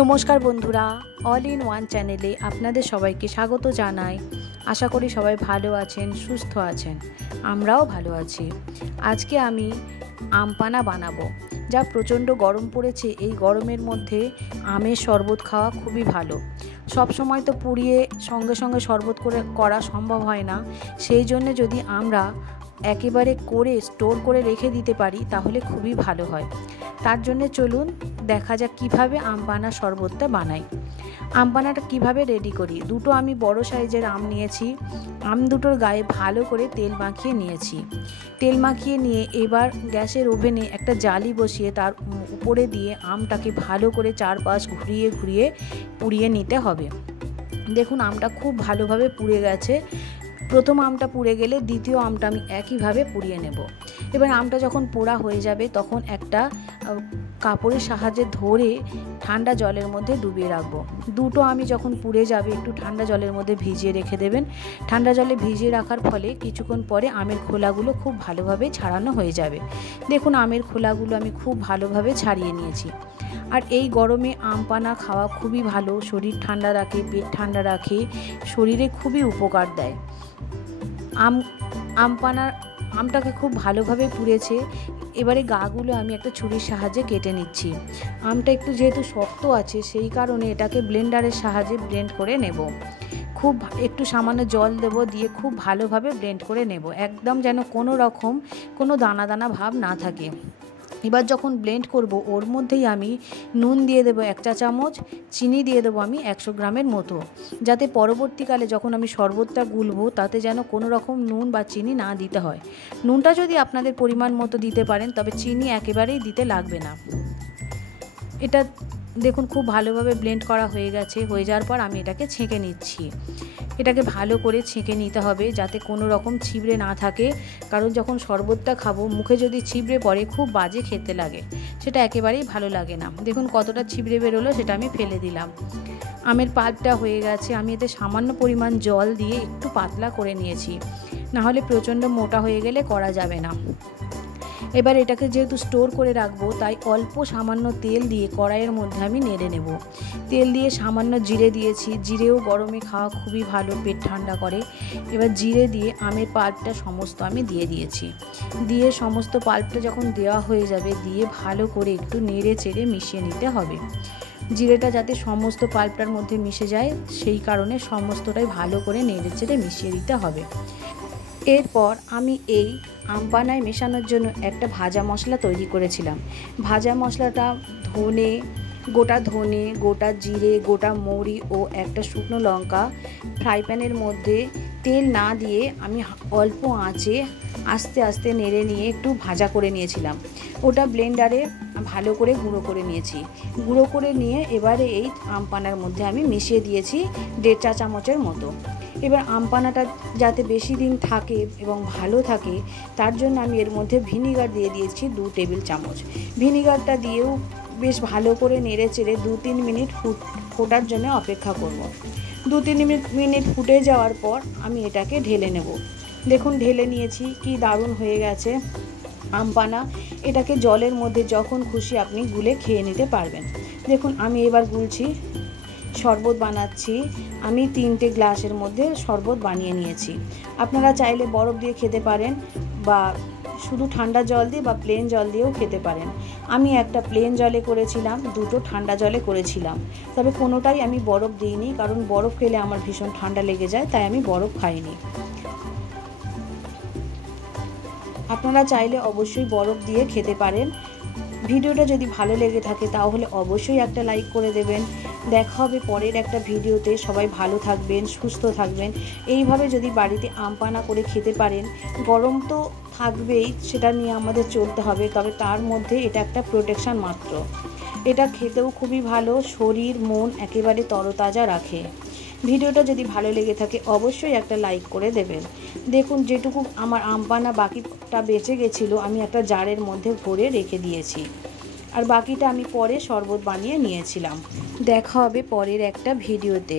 নমস্কার বন্ধুরা, all in one চ্যানেলে আপনাদের সবাইকে স্বাগত জানাই। আশা করি সবাই ভালো আছেন, সুস্থ আছেন। আমরাও ভালো আছি। আজকে আমি আম পানা বানাবো। যা প্রচণ্ড গরম পড়েছে, এই গরমের মধ্যে আমের শরবত খাওয়া খুবই ভালো। সব সময় তো পুড়িয়ে সঙ্গে সঙ্গে শরবত করা সম্ভব হয় না। সেই জন্য যদি আমরা একেবারে করে স্টোর করে রেখে দিতে পারি তাহলে খুবই ভালো হয়। তার জন্য চলুন দেখা যাক কীভাবে আম পানা শরবতটা বানাই। আম পানাটা কীভাবে রেডি করি। দুটো আমি বড় সাইজের আম নিয়েছি। আম দুটোর গায়ে ভালো করে তেল মাখিয়ে নিয়েছি। তেল মাখিয়ে নিয়ে এবার গ্যাসের ওভেনে একটা জালি বসিয়ে তার উপরে দিয়ে আমটাকে ভালো করে চারপাশ ঘুরিয়ে ঘুরিয়ে পুড়িয়ে নিতে হবে। দেখুন আমটা খুব ভালোভাবে পুড়ে গেছে। প্রথম আমটা পুড়ে গেলে দ্বিতীয় আমটা আমি একইভাবে পুড়িয়ে নেব। এবার আমটা যখন পোড়া হয়ে যাবে তখন একটা কাপড়ের সাহায্যে ধরে ঠান্ডা জলের মধ্যে ডুবিয়ে রাখবো। দুটো আমি যখন পুড়ে যাবে একটু ঠান্ডা জলের মধ্যে ভিজিয়ে রেখে দেবেন। ঠান্ডা জলে ভিজিয়ে রাখার ফলে কিছুক্ষণ পরে আমের খোলাগুলো খুব ভালোভাবে ছাড়ানো হয়ে যাবে। দেখুন আমের খোলাগুলো আমি খুব ভালোভাবে ছাড়িয়ে নিয়েছি। আর এই গরমে আম পানা খাওয়া খুবই ভালো, শরীর ঠান্ডা রাখে, পেট ঠান্ডা রাখে, শরীরে খুবই উপকার দেয়। আমটাকে খুব ভালোভাবে পুড়েছে। এবারে গাগুলো আমি একটা ছুরির সাহায্যে কেটে নিচ্ছি। আমটা একটু যেহেতু শক্ত আছে সেই কারণে এটাকে ব্লেন্ডারের সাহায্যে ব্লেন্ড করে নেব। খুব একটু সামান্য জল দেব, দিয়ে খুব ভালোভাবে ব্লেন্ড করে নেব, একদম যেন কোনো দানা দানা ভাব না থাকে। এবার যখন ব্লেন্ড করব ওর মধ্যেই আমি নুন দিয়ে দেবো 1 চা চামচ, চিনি দিয়ে দেবো আমি 100 গ্রামের মতো, যাতে পরবর্তীকালে যখন আমি শরবতটা গুলবো তাতে যেন কোনো রকম নুন বা চিনি না দিতে হয়। নুনটা যদি আপনাদের পরিমাণ মতো দিতে পারেন, তবে চিনি একেবারেই দিতে লাগবে না। এটা দেখুন খুব ভালোভাবে ব্লেন্ড করা হয়ে গেছে। হয়ে যাওয়ার পর আমি এটাকে ছেঁকে নিচ্ছি। এটাকে ভালো করে ছেঁকে নিতে হবে যাতে কোনো রকম ছিবড়ে না থাকে, কারণ যখন শরবতটা খাবো মুখে যদি ছিবড়ে পড়ে খুব বাজে খেতে লাগে, সেটা একেবারেই ভালো লাগে না। দেখুন কতটা ছিবড়ে বেরোলো, সেটা আমি ফেলে দিলাম। আমের পাল্পটা হয়ে গেছে। আমি এতে সামান্য পরিমাণ জল দিয়ে একটু পাতলা করে নিয়েছি, নাহলে প্রচণ্ড মোটা হয়ে গেলে করা যাবে না। এবার এটাকে যেহেতু স্টোর করে রাখবো তাই অল্প সামান্য তেল দিয়ে কড়াইয়ের মধ্যে আমি নেড়ে নেব। তেল দিয়ে সামান্য জিরে দিয়েছি। জিরেও গরমে খাওয়া খুবই ভালো, পেট ঠান্ডা করে। এবার জিরে দিয়ে আমের পাল্পটা সমস্ত আমি দিয়ে দিয়েছি। দিয়ে সমস্ত পাল্পটা যখন দেওয়া হয়ে যাবে, দিয়ে ভালো করে একটু নেড়ে চেড়ে মিশিয়ে নিতে হবে। জিরেটা যাতে সমস্ত পাল্পটার মধ্যে মিশে যায় সেই কারণে সমস্তটাই ভালো করে নেড়ে চেড়ে মিশিয়ে দিতে হবে। এরপর আমি এই আম পানায় মেশানোর জন্য একটা ভাজা মশলা তৈরি করেছিলাম। ভাজা মশলাটা গোটা ধনে, গোটা জিরে, গোটা মৌরি ও একটা শুকনো লঙ্কা ফ্রাই প্যানের মধ্যে তেল না দিয়ে আমি অল্প আঁচে আস্তে আস্তে নেড়ে নিয়ে একটু ভাজা করে নিয়েছিলাম। ওটা ব্লেন্ডারে ভালো করে গুঁড়ো করে নিয়েছি। গুঁড়ো করে নিয়ে এবারে এই আম পানার মধ্যে আমি মিশিয়ে দিয়েছি 1.5 চা চামচের মতো। এবার আম পানাটা যাতে বেশি দিন থাকে এবং ভালো থাকে তার জন্য আমি এর মধ্যে ভিনিগার দিয়ে দিয়েছি 2 টেবিল চামচ। ভিনিগারটা দিয়েও বেশ ভালো করে নেড়ে চেড়ে 2-3 মিনিট ফোটার জন্য অপেক্ষা করব। 2-3 মিনিট ফুটে যাওয়ার পর আমি এটাকে ঢেলে নেব। দেখুন ঢেলে নিয়েছি, কি দারুণ হয়ে গেছে আম পানা। এটাকে জলের মধ্যে যখন খুশি আপনি গুলে খেয়ে নিতে পারবেন। দেখুন আমি এবার গুলছি, শরবত বানাচ্ছি। আমি 3টে গ্লাসের মধ্যে শরবত বানিয়ে নিয়েছি। আপনারা চাইলে বরফ দিয়ে খেতে পারেন বা শুধু ঠান্ডা জল দিয়ে বা প্লেন জল দিয়েও খেতে পারেন। আমি একটা প্লেন জলে করেছিলাম, দুটো ঠান্ডা জলে করেছিলাম। তবে কোনোটাই আমি বরফ দিইনি, কারণ বরফ খেলে আমার ভীষণ ঠান্ডা লেগে যায়, তাই আমি বরফ খাইনি। আপনারা চাইলে অবশ্যই বরফ দিয়ে খেতে পারেন। ভিডিওটা যদি ভালো লেগে থাকে তাহলে অবশ্যই একটা লাইক করে দেবেন। দেখা হবে পরের একটা ভিডিওতে। সবাই ভালো থাকবেন, সুস্থ থাকবেন। এইভাবে যদি বাড়িতে আম পানা করে খেতে পারেন, গরম তো থাকবেই, সেটা নিয়ে আমাদের চলতে হবে, তবে তার মধ্যে এটা একটা প্রোটেকশান মাত্র। এটা খেতেও খুবই ভালো, শরীর মন একেবারে তরতাজা রাখে। ভিডিওটা যদি ভালো লেগে থাকে অবশ্যই একটা লাইক করে দেবেন। দেখুন যেটুকু আমার আম পানা বাকিটা বেঁচে গেছিলো আমি একটা জারের মধ্যে ভরে রেখে দিয়েছি, আর বাকিটা আমি পরে শরবত বানিয়ে নিয়েছিলাম। দেখা হবে পরের একটা ভিডিওতে।